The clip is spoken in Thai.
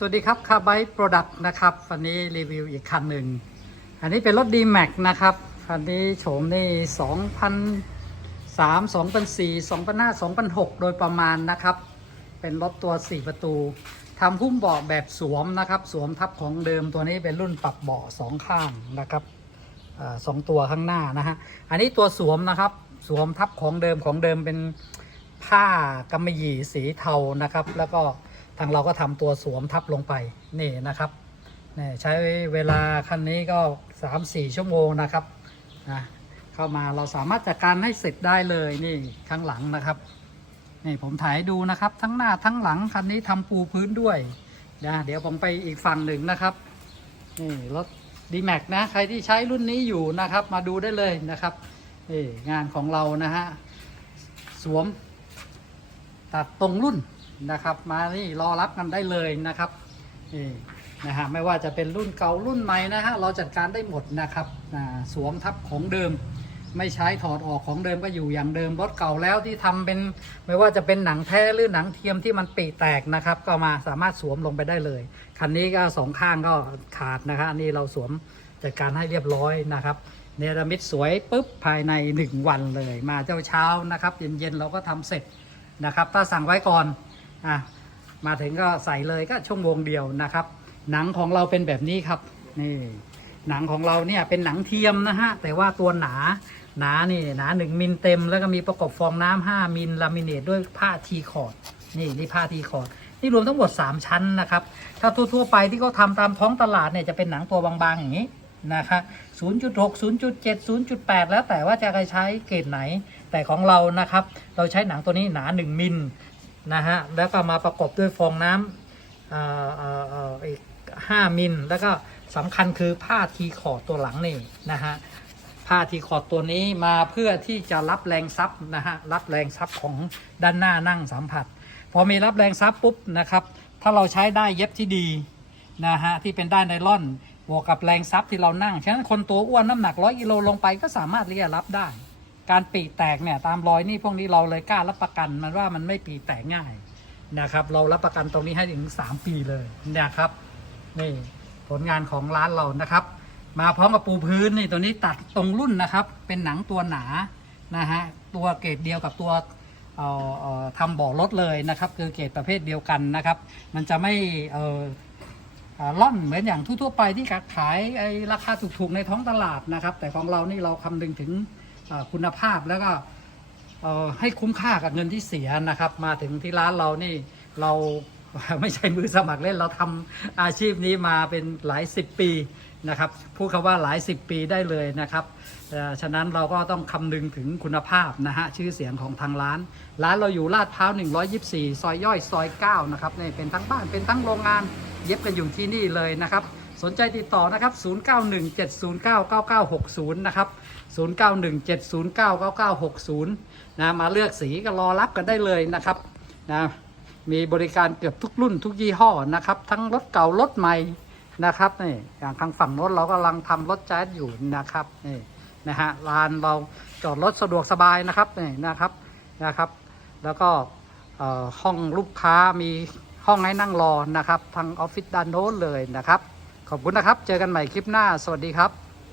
สวัสดีครับคาร์ไบโปรดักต์นะครับ วันนี้รีวิวอีกคันหนึ่ง อันนี้เป็นรถ d m a x นะครับ คันนี้โฉมนี่2003 2004 2005 2006 โดยประมาณนะครับ เป็นรถตัว 4 ประตูทำหุ้มเบาะแบบสวมนะครับ สวมทับของเดิมตัวนี้เป็นรุ่นปรับเบาะสองข้างนะครับสองตัวข้างหน้านะฮะ อันนี้ตัวสวมนะครับ สวมทับของเดิมของเดิมเป็นผ้ากำมะหยี่สีเทานะครับ แล้วก็ ทางเราก็ทำตัวสวมทับลงไปนี่นะครับนี่ใช้เวลาคันนี้ก็ 3-4 ชั่วโมงนะครับนะเข้ามาเราสามารถจัดการให้เสร็จได้เลยนี่ข้างหลังนะครับนี่ผมถ่ายดูนะครับ ทั้งหน้าทั้งหลังคันนี้ทำปูพื้นด้วยนะเดี๋ยวผมไปอีกฝั่งหนึ่งนะครับนี่รถ d m a x นะใครที่ใช้รุ่นนี้อยู่นะครับ มาดูได้เลยนะครับนี่งานของเรานะฮะสวม ตัดตรงรุ่นนะครับ มานี่รอรับกันได้เลยนะครับนี่นะฮะไม่ว่าจะเป็นรุ่นเก่ารุ่นใหม่นะฮะเราจัดการได้หมดนะครับสวมทับของเดิม ไม่ใช้ถอดออกของเดิมก็อยู่อย่างเดิมรถเก่าแล้วที่ทำเป็นไม่ว่าจะเป็นหนังแท้หรือหนังเทียมที่มันปีแตกนะครับ ก็มาสามารถสวมลงไปได้เลยคันนี้ก็สองข้างก็ขาดนะครับนนี้เราสวมจัดการให้เรียบร้อยนะครับเนรมิตสวยปุ๊บภายใน 1 วันเลย มาเจ้าเช้านะครับ เย็นๆเราก็ทำเสร็จ นะครับ ถ้าสั่งไว้ก่อนอะมาถึงก็ใส่เลยก็ชั่วโมงเดียวนะครับ หนังของเราเป็นแบบนี้ครับนี่หนังของเราเนี่ยเป็นหนังเทียมนะฮะแต่ว่าตัวหนาหนานี่หนาหนึ่งมิลเต็ม แล้วก็มีประกบฟองน้ำห้ามิลลามิเนตด้วยผ้าทีคอร์ดนี่นี่ผ้าทีคอร์ดนี่รวมทั้งหมด 3 ชั้นนะครับ ถ้าทั่วๆไปที่เขาทำตามท้องตลาดเนี่ยจะเป็นหนังตัวบางๆอย่างนี้นะคะ0.6 0.7 0.8 แล้วแต่ว่าจะใช้เกรดไหน แต่ของเรานะครับ เราใช้หนังตัวนี้หนา 1 มิลนะฮะแล้วก็มาประกบด้วยฟองน้ำอีกห้ามิลแล้วก็สำคัญคือผ้าทีคอร์ดตัวหลังนี่นะฮะผ้าทีคอร์ดตัวนี้มาเพื่อที่จะรับแรงซับนะฮะรับแรงซับของด้านหน้านั่งสัมผัส พอมีรับแรงซับปุ๊บนะครับ ถ้าเราใช้ได้เย็บที่ดีนะฮะที่เป็นด้านไนล่อนบวกกับแรงซับที่เรานั่ง ฉะนั้นคนตัวอ้วนน้ำหนักร้อยกิโลลงไปก็สามารถที่จะรับได้ การปีกแตกเนี่ยตามรอยนี่พวกนี้เราเลยกล้ารับประกันมันว่ามันไม่ปีกแตกง่ายนะครับ เรารับประกันตรงนี้ให้ถึง 3 ปีเลยนะครับนี่ผลงานของร้านเรานะครับ มาพร้อมกับปูพื้นนี่ตัวนี้ตัดตรงรุ่นนะครับ เป็นหนังตัวหนานะฮะตัวเกรดเดียวกับตัวเอ่อทำบ่อรถเลยนะครับ คือเกรดประเภทเดียวกันนะครับ มันจะไม่เอ่ออ่าล่อนเหมือนอย่างทั่วๆไปที่ขายไอ้ราคาถูกๆในท้องตลาดนะครับ แต่ของเรานี่เราคำนึงถึง คุณภาพแล้วก็ให้คุ้มค่ากับเงินที่เสียนะครับ มาถึงที่ร้านเรานี่เราไม่ใช่มือสมัครเล่นเราทำอาชีพนี้มาเป็นหลายสิบปีนะครับพูดคำว่าหลายสิบปีได้เลยนะครับฉะนั้นเราก็ต้องคำนึงถึงคุณภาพนะฮะชื่อเสียงของทางร้าน ร้านเราอยู่ลาดพร้าว 124 ซอยย่อยซอย 9 นะครับนี่เป็นทั้งบ้านเป็นทั้งโรงงานเย็บกันอยู่ที่นี่เลยนะครับ สนใจติดต่อนะครับ 0917099960 นะครับ 0917099960 นะมาเลือกสีก็รอรับกันได้เลยนะครับนะมีบริการเกือบทุกรุ่นทุกยี่ห้อนะครับ ทั้งรถเก่ารถใหม่นะครับนี่อย่างทางฝั่งรถเรากำลังทำรถแจ๊สอยู่นะครับนี่นะฮะลานเราจอดรถสะดวกสบายนะครับนี่นะครับนะครับ แล้วก็ห้องลูกค้ามีห้องให้นั่งรอนะครับ ทางออฟฟิศด้านโน้นเลยนะครับ ขอบคุณนะครับ เจอกันใหม่คลิปหน้า สวัสดีครับ